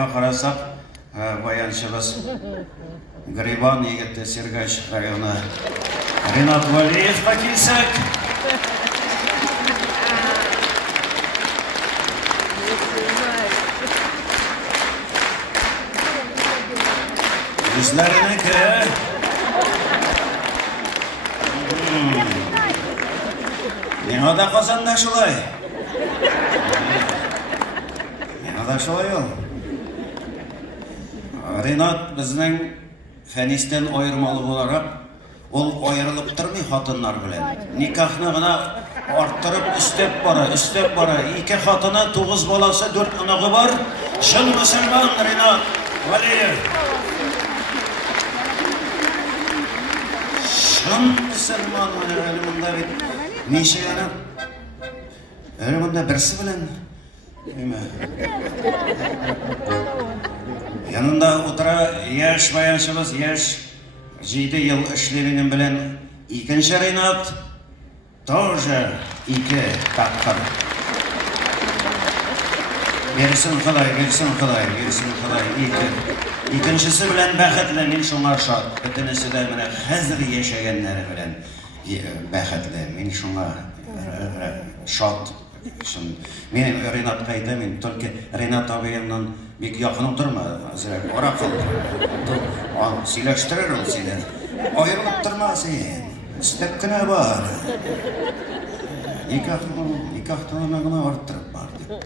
жаққа қарасақ, баяншыбыз Грибан егетті Сергаш районы Ринат Валиевқа келсек. Үзлерінікі Меңа да Қазанда шылай. Меңа да шылай ол. Ринат біздің фәнистен ойырмалы боларақ, ол ойырылып тұрмай хатынлар білен. Никахны ғына арттырып үстеп бара. 2 хатына 9 баласы 4 ұнығы бар. Шын мұсылман Ринат Валиев. Шын мұсылман әлімінде бет. Неше ғана? Әлімінде бірсі білен. Yanında otura yaş bayanşımız yaş 7 yıl işlerinin bilen ikinci Reinat тоже 2 takkar. Gersin kılay. İkincisi bilen bәхетле min şuna şad. Bütünüsü de bile hazır yaşayanları bilen bәхетле min şuna şad. Мен Ринат қайда, мен только Ринат абайымнан бек яқын тұрма, ора қалды. Сөйлештірер ол сені. Айырылып тұрма сен, істеп күні бар. Никахтың ғана арттырып барды.